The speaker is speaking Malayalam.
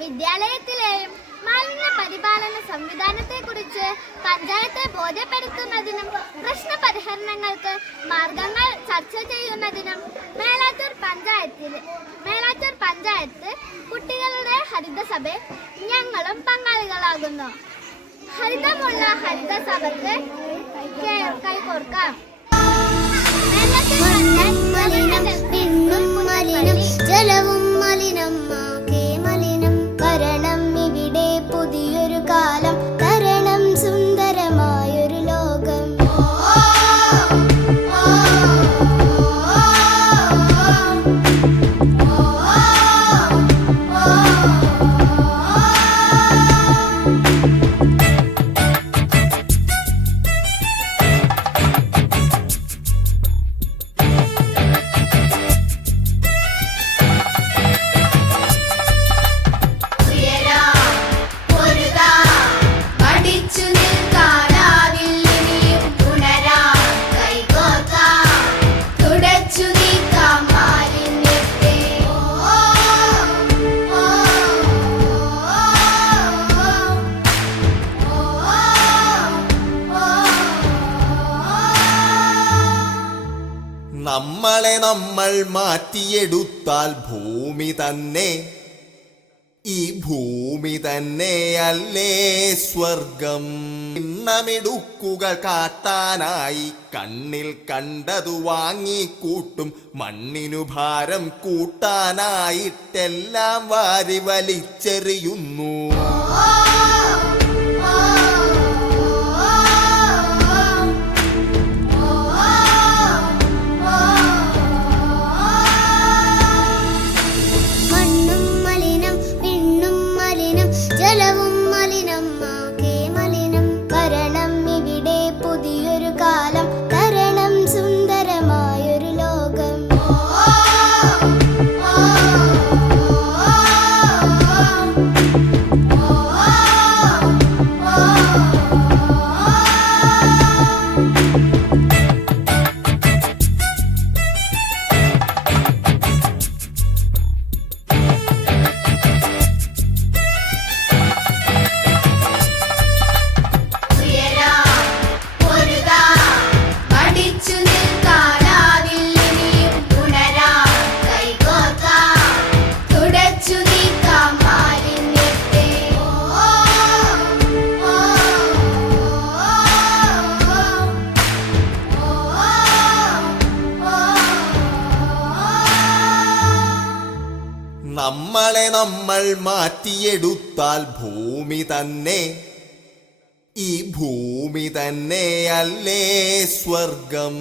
വിദ്യാലയത്തിലെയും മാലിന്യ പരിപാലന സംവിധാനത്തെക്കുറിച്ച് പഞ്ചായത്തെ ബോധ്യപ്പെടുത്തുന്നതിനും പ്രശ്ന പരിഹരണങ്ങൾക്ക് മാർഗങ്ങൾ ചർച്ച ചെയ്യുന്നതിനും മേലാറ്റൂർ പഞ്ചായത്ത് കുട്ടികളുടെ ഹരിതസഭയിൽ ഞങ്ങളും പങ്കാളികളാകുന്നു. ഹരിതമുള്ള ഹരിതസഭയ്ക്ക് കൈകോർക്കാം. ജലവും മലിനം ആകെ മലിനം വരണം ഇവിടെ പുതിയൊരു കാലം തരണം സുന്ദരമായൊരു ലോകം. നമ്മളെ നമ്മൾ മാറ്റിയെടുത്താൽ ഭൂമി തന്നെ, ഈ ഭൂമി തന്നെ അല്ലേ സ്വർഗം. എണ്ണമിടുക്കുകൾ കാട്ടാനായി കണ്ണിൽ കണ്ടതു വാങ്ങിക്കൂട്ടും, മണ്ണിനു ഭാരം കൂട്ടാനായിട്ടെല്ലാം വാരി വലിച്ചെറിയുന്നു. ജലവും മലിനം ആകെ മലിനം വരണം ഇവിടെ പുതിയൊരു കാലം തരണം സുന്ദരമായൊരു ലോകം. നമ്മളെ നമ്മൾ മാറ്റിയെടുത്താൽ ഭൂമി തന്നെ, ഈ ഭൂമി തന്നെ അല്ലേ സ്വർഗം.